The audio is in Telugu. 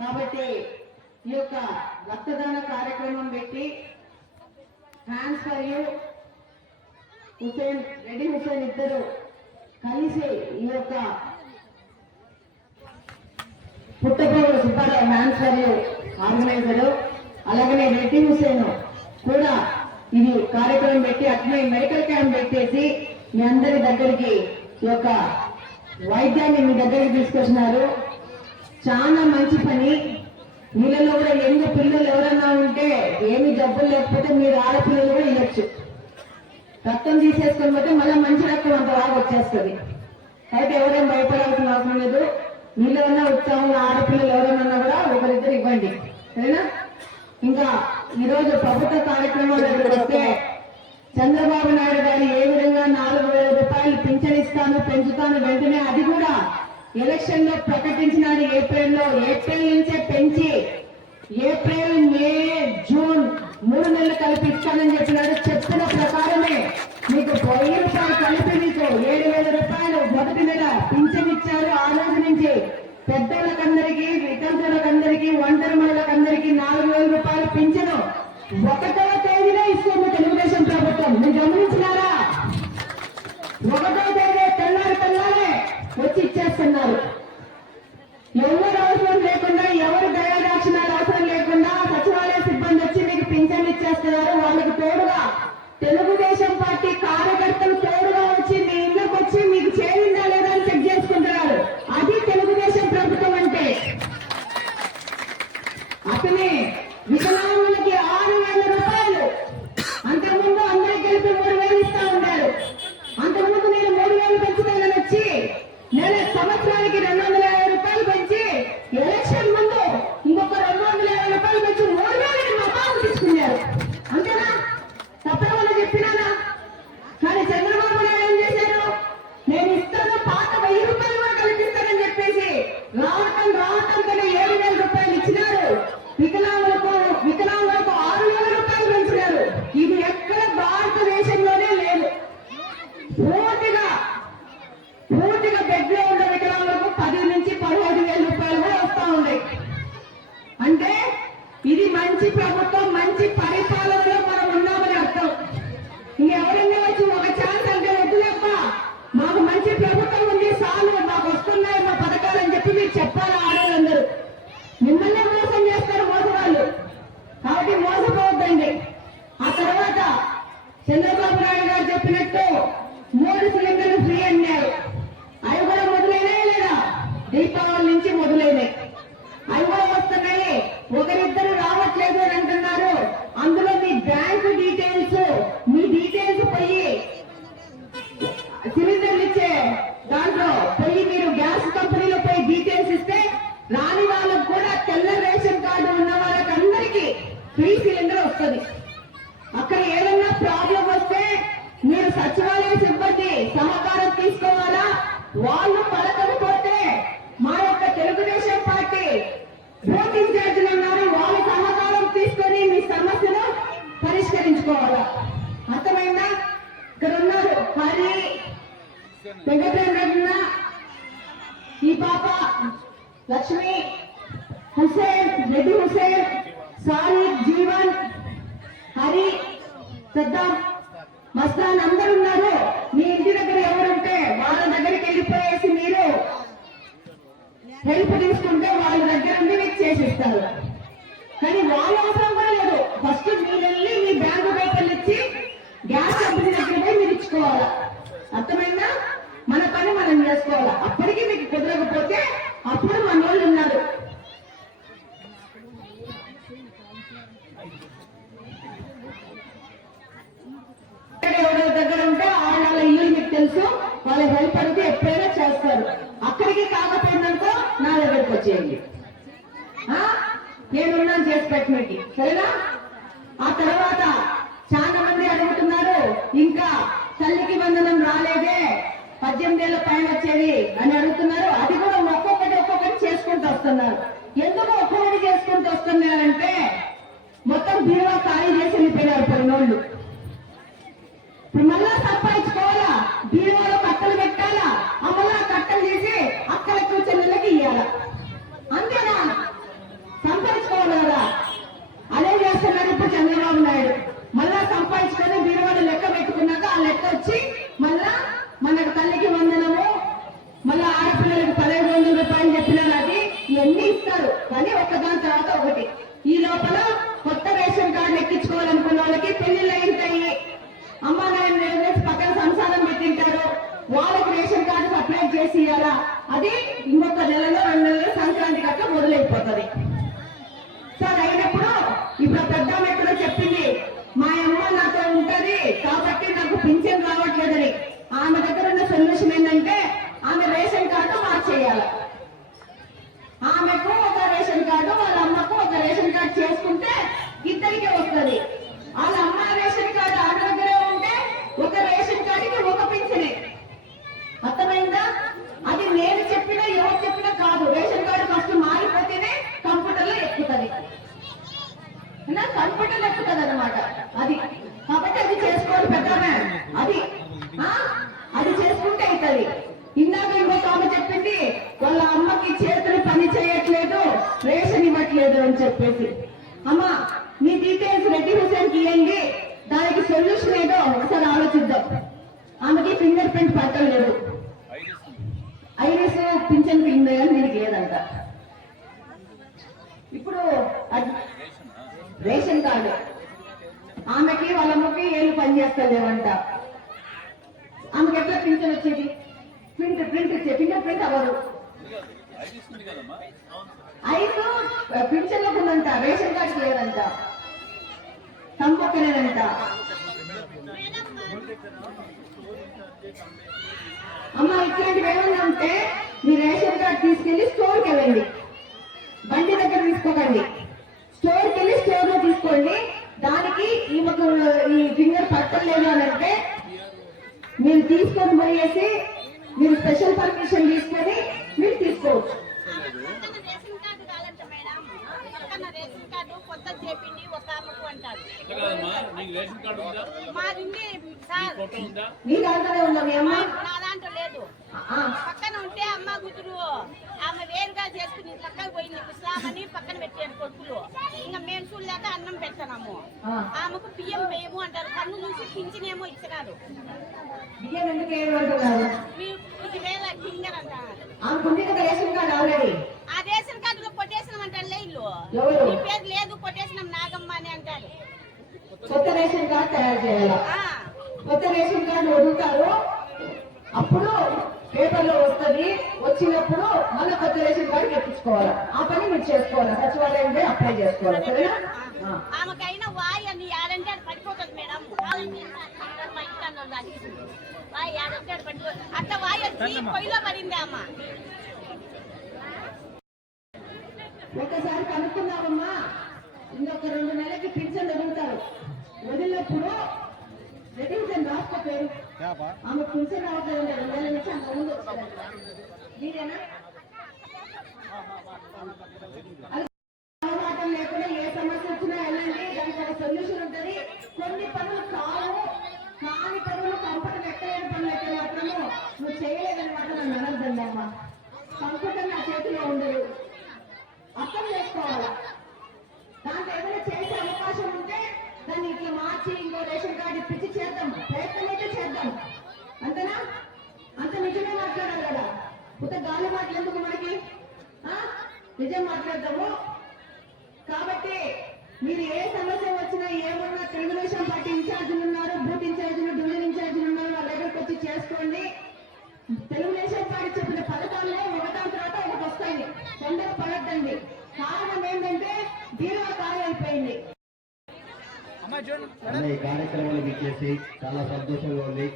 కాబట్టి ఈ యొక్క రక్తదాన కార్యక్రమం పెట్టి hands for you Hussain Reddy Hussain ఇద్దరు కలిసి ఈ యొక్క Puttapudi Subbarao hands for you organiser, అలాగనే రెడ్డి హుసేన్ కూడా ఇది కార్యక్రమం పెట్టి అట్లనే మెడికల్ క్యాంప్ పెట్టేసి మీ అందరి దగ్గరికి ఈ యొక్క వైద్యాన్ని మీ దగ్గరికి తీసుకొచ్చినారు. చాలా మంచి పని. వీళ్ళలో కూడా యంగ్ పిల్లలు ఎవరన్నా ఉంటే ఏమి జబ్బులు లేకపోతే మీరు ఆడపిల్లలు కూడా ఇవ్వచ్చు. రక్తం తీసేసుకొని పోతే మళ్ళీ మంచి రక్తం అంత బాగా వచ్చేస్తుంది. అయితే ఎవరేం భయపడాల్సిన అవసరం లేదు. వీళ్ళు ఉన్న ఉత్సాహం ఆడపిల్లలు ఎవరైనా కూడా ఒకరిద్దరు ఇవ్వండి, సరేనా? ఇంకా ఈరోజు ప్రభుత్వ కార్యక్రమాలు వస్తే చంద్రబాబు నాయుడు గారు ఏ విధంగా 4,000 రూపాయలు పింఛన్ ఇస్తాను పెంచుతాను వెంటనే అది కూడా ఎలక్షన్ లో ప్రకటించినాడు. ఏప్రిల్ నుంచే పెంచి ఏప్రిల్, మే, జూన్ 3 నెలలు కలిపి ఇస్తానని చెప్పినాడు. చెప్పిన ప్రకారమే మీకు 1000 రూపాయలు కలిపి మీకు 7,000 రూపాయలు మొదటి నెల పింఛన్ ఇచ్చారు. ఆ రోజు నుంచి పెద్దలకందరికీ, వితంతులకందరికీ, ఒంటరి మహిళలకందరికీ 4,000 రూపాయలు పింఛను 1వ తేదీనే ఇస్తుంది తెలుగుదేశం ప్రభుత్వం. మీరు గమనించినారా? 1వ తేదీ తెల్లారే వచ్చి ఇచ్చేస్తున్నారు. ఎవరు అవసరం లేకుండా, ఎవరు దయాదాక్షిణాలు అవసరం లేకుండా సచివాలయ సిబ్బంది వచ్చి మీకు పింఛన్ ఇచ్చేస్తున్నారు. వాళ్ళకి తోడుగా తెలుగుదేశం పార్టీ కార్యకర్తలు తోడుగా వచ్చి మీ ఇళ్ళకి వచ్చి మీకు చేరిందా లేదా అని చెక్ చేసుకుంటున్నారు. అది తెలుగుదేశం ప్రభుత్వం అంటే. అతనే వికలాంగులకి 6,000 రూపాయలు, అంతకుముందు అందరికి కలిపి 3,000 ఇస్తా ఉంటారు. అంతకుముందు నేను 3,000 పెంచుతానని వచ్చి సంవత్సరానికి 250 రూపాయలు పెంచి ఎలక్షన్ ముందు ఇంకొక 250 రూపాయలు పెంచి 3,000 మా పాప తీసుకున్నారు. అంతేనా? తప్పకుండా చెప్పినానా? కానీ చంద్రబాబు నాయుడు ఏం చేశారు? నేను ఇస్తాను, పాత 1000 రూపాయలు కూడా కల్పిస్తానని చెప్పేసి రావటంతోనే 7,000 రూపాయలు ఇచ్చినారు. వికలాంగులకు 6,000 రూపాయలు పెంచినారు. ఇది ఎక్కడ భారతదేశంలోనే లేదు. పూర్తిగా బెడ్ లో ఉన్న వికలాంగులకు 10 నుంచి 15,000 రూపాయలు కూడా వస్తా ఉన్నాయి. అంటే ఇది మంచి ప్రభుత్వం, మంచి పరిపాలనలో మనం ఉన్నామని అర్థం. ఇంకెవరైనా వచ్చి ఒక ఛాన్స్ అంటే వద్దులేప్ప, మాకు మంచి ప్రభుత్వం ఉంది, చాలు, మాకు వస్తున్నాయి మా పథకాలు అని చెప్పి మీరు చెప్పాలి. ఆడవాళ్ళందరూ మిమ్మల్ని మోసం చేస్తారు మోసవాళ్ళు, కాబట్టి మోసపోవద్దండి. ఆ తర్వాత చంద్రబాబు నాయుడు గారు చెప్పినట్టు 3 సిలిండర్లు ఫ్రీ అన్నారు. అవి కూడా మొదలైనాయి లేదా? దీపావళి నుంచి మొదలైనాయి. అవి కూడా వస్తున్నాయి. ఒకరిద్దరు రావట్లేదు అని అంటున్నారు. అందులో మీ బ్యాంకు డీటెయిల్స్, మీ డీటెయిల్స్ పోయి సిలిండర్లు ఇచ్చే దాంట్లో పోయి మీరు గ్యాస్ కంపెనీలో పోయి డీటెయిల్స్ ఇస్తే రాని వాళ్ళకు కూడా తెల్ల రేషన్ కార్డు ఉన్న వాళ్ళకి అందరికీ ఫ్రీ సిలిండర్ వస్తుంది. అక్కడ ఏదన్నా ప్రాబ్లం వస్తే మీరు సచివాలయ సిబ్బంది సహకారం తీసుకోవాలా? వాళ్ళు పలకకపోతే మా యొక్క తెలుగుదేశం పార్టీ బూత్ ఇన్ఛార్జీలు ఉన్నారు, వాళ్ళ సహకారం తీసుకొని మీ సమస్యను పరిష్కరించుకోవాలా. అర్థమైందా? ఇక్కడ ఉన్నారు హరి, వెంకటరమణ, ఈ పాప లక్ష్మి, హుసేన్, రెడ్డి హుసేన్, సాహిద్, జీవన్, హరి, సద్దాం, మస్తాన్ అందరు ఉన్నారు. మీ ఇంటి దగ్గర ఎవరుంటే వాళ్ళ దగ్గరికి వెళ్ళిపోయేసి మీరు హెల్ప్ తీసుకుంటే వాళ్ళ దగ్గర ఉండి మీకు చేసిస్తారు. కానీ వాళ్ళ అవసరం కూడా లేదు. ఫస్ట్ మీరు వెళ్ళి మీ బ్యాంకు పేపర్లు ఇచ్చి గ్యాస్ కంపెనీ దగ్గర పోయి మీరు ఇచ్చుకోవాలా. అర్థమైందా? మన పని మనం చేసుకోవాలా. అప్పటికీ మీకు కుదరకపోతే అప్పుడు మన వాళ్ళు ఉన్నారు. ఎవరి దగ్గర ఉంటే వాళ్ళ ఇల్లు మీకు తెలుసు, వాళ్ళ హెల్ప్ అడిగితే ఎప్పుడైనా చేస్తారు. అక్కడికి కాకపోయిందనుకో నా దగ్గరకు వచ్చేయండి, నేనున్నాను చేసి పెట్టినట్టు, సరేనా? ఆ తర్వాత చాలా మంది అడుగుతున్నారు, ఇంకా తల్లికి వందనం రాలేదే, 18 ఏళ్ల పైన వచ్చేది అని అడుగుతున్నారు. అది కూడా ఒక్కొక్కటి చేసుకుంటూ వస్తున్నారు. ఎందుకు ఒక్కొక్కటి చేసుకుంటూ వస్తున్నారంటే మొత్తం బీరువా ఖాళీ చేసి వెళ్ళిపోయినారు పడినోళ్ళు. ఇప్పుడు మళ్ళా సంపాదించుకోవాలా, బీరువాలో కట్టలు పెట్టాలా, మళ్ళా కట్టలు చేసి అక్కడ కూర్చొని ఇయ్యాలా. అంతేనా? ఎన్ని ఇస్తారు కానీ ఒకదాని తర్వాత ఒకటి. ఈ లోపల కొత్త రేషన్ కార్డు ఎక్కించుకోవాలనుకున్న వాళ్ళకి పెళ్లిళ్ళు అయింటాయి, అమ్మా నాయన నిలబెట్టి పక్కన సంసారం పెట్టింటారు, వాళ్ళకి రేషన్ కార్డు అప్లై చేసి ఇవ్వాలా. అది ఇంకొక నెలలో 2 నెలలు సంక్రాంతి కట్ట మొదలైపోతుంది. సార్ అయినప్పుడు ఇప్పుడు పెద్ద ఎక్కడో చెప్పింది, మా అమ్మ నాతో ఉంటది కాబట్టి నాకు పింఛన్ రావట్లేదని. ఆమె దగ్గర ఉన్న సొల్యూషన్ ఏంటంటే ఆమె రేషన్ కార్డు మార్చేయాలి. ఆమెకు ఒక రేషన్ కార్డు, వాళ్ళ అమ్మకు ఒక రేషన్ కార్డు చేసుకుంటే ఇద్దరికే వస్తుంది. వాళ్ళ అమ్మ రేషన్ కార్డు ఆమె దగ్గరే ఉంటే ఒక రేషన్ కార్డుకి ఒక పింఛనే. అర్థమైందా? అది నేను చెప్పినా ఎవరు చెప్పినా కాదు. రేషన్ కార్డు ఫస్ట్ మారిపోతేనే కంప్యూటర్ లో ఎక్కుతుంది, కంప్యూటర్ ఎక్కుతుంది అన్నమాట. అది కాబట్టి అది చేసుకోవాలి పెద్దమే. అది చేసుకుంటే అవుతుంది. ఇందాక ఇంకొక ఆమె చెప్పింది వాళ్ళ అమ్మకి చేతులు పని చేయట్లేదు, రేషన్ ఇవ్వట్లేదు అని చెప్పేసి. అమ్మ మీ డీటెయిల్స్ రెడ్డి హుసేన్ కి ఇవ్వండి, దానికి సొల్యూషన్ ఏదో ఒకసారి ఆలోచిద్దాం. ఆమెకి ఫింగర్ ప్రింట్ పట్టలేదు, ఐరిస్ పింఛన్ పిండి అని దీనికి లేదంట. ఇప్పుడు రేషన్ కార్డు ఆమెకి వాళ్ళ అమ్మకి ఏళ్ళు పనిచేస్తలేవంట. ఆమెకి ఎట్లా పింఛన్ వచ్చేది? ప్రింట్ ఇచ్చే ఫింగర్ ప్రింట్ అవ్వదు. ఐదు పింఛన్లకు ఉందంట, రేషన్ కార్డుకి లేదంట, సంపక్కనేనంట. అమ్మ ఇట్లాంటివి ఏమన్నా ఉంటే మీ రేషన్ కార్డు తీసుకెళ్లి స్టోర్కి వెళ్ళండి, బండి దగ్గర తీసుకోకండి. స్టోర్కి వెళ్ళి స్టోర్ లో తీసుకోండి. దానికి ఈమెకు ఈ ఫింగర్ పట్టలేదు అని అంటే మీరు తీసుకొని పోయేసి మీరు స్పెషల్ పర్మిషన్ తీసుకొని మీరు తీసుకోవచ్చు. మీ దాంట్లోనే ఉందా మీ అమ్మ? నా దాంట్లో లేదు, పక్కన ఉంటే అమ్మ కూతురు ఆమె వేరుగా చేసుకుని పక్కన పోయింది. ఇస్లామని పక్కన పెట్టారు కొడుకులు. ఇంకా మేము చూడలేక అన్నం పెడతాము. ఆమెకు బియ్యం వేయము అంటారు. కన్ను చూసి పింఛనేమో ఇచ్చినారు. బియ్యం ఎందుకు ఏమంటున్నారు? మీరు 10,000 ఫింగర్ అంటారు. రేషన్ కార్డు ఆల్రెడీ ఆ రేషన్ కార్డులో కొట్టేసినాం అంటారు. ఇల్లు ఈ పేరు లేదు, కొట్టేసినాం నాగమ్మ అని అంటారు. కొత్త రేషన్ కార్డు తయారు చేయాలి. కొత్త రేషన్ కార్డు వదులుతారు, అప్పుడు పేపర్లో వస్తుంది. వచ్చినప్పుడు మళ్ళీ కొత్త రేషన్ కార్డు తెప్పించుకోవాలి. ఆ పని మీరు చేసుకోవాలి, సచివాలయం అప్లై చేసుకోవాలి. సరేనా? ఆమెకైనా వాయి అని యాడంటే అది పడిపోతుంది మేడం. మా ఇంట్లో వాయి యాడంటే అది పడిపోతుంది. అట్లా వాయి వచ్చి పొయ్యిలో పడింది అమ్మ. ఒకసారి కనుక్కున్నామమ్మా, ఇంకొక 2 నెలలకి పింఛన్ వదులుతారు. వదిలినప్పుడు రెడ్యూషన్ రాష్ట్ర పేరు ఆమె పింఛన్ రావట్లేదు. 2 నెలల నుంచి అంత ముందు మీరేనా? మాటలు లేకుండా ఏ సమస్య వచ్చినా వెళ్ళండి, దానికి ఒక సొల్యూషన్ ఉంటుంది. కొన్ని పనులు కావు, కాని పనులు కంప్యూటర్ ఎక్కలేని పనులు ఎక్కడ మాత్రము నువ్వు చేయలేదన్నమాట నన్ను అనర్థండి అమ్మా. కంప్యూటర్ నా చేతిలో ఉండదు, అర్థం చేసుకోవాలా. దాంట్లో ఏదైనా చేసే అవకాశం ఉంటే దాన్ని ఇట్లా మార్చి ఇంకో రేషన్ కార్డు ఇప్పించి చేద్దాం, ప్రయత్నం అయితే చేద్దాం. అంతేనా? అంత నిజమే మాట్లాడాలి కదా, కొత్త గాలి మాటలు ఎందుకు మనకి? నిజం మాట్లాడదాము. కాబట్టి మీరు ఏ సమస్య వచ్చినా ఏమన్నా తెలుగుదేశం పార్టీ ఇన్ఛార్జీలు ఉన్నారు, బూత్ ఇన్ఛార్జీలు, డివిజన్ ఇన్ఛార్జీలు ఉన్నారు, వాళ్ళ దగ్గరకు వచ్చి చేసుకోండి. తెలుగుదేశం పార్టీ చెప్పిన పథకాల్లో ఒకదాని తర్వాత ఒకటి వస్తాయి, తొందర పడద్దండి. కారణం ఏంటంటే బీరువా ఖాళీ అయిపోయింది. ఈ కార్యక్రమానికి ఇచ్చేసి చాలా సంతోషంగా ఉంది.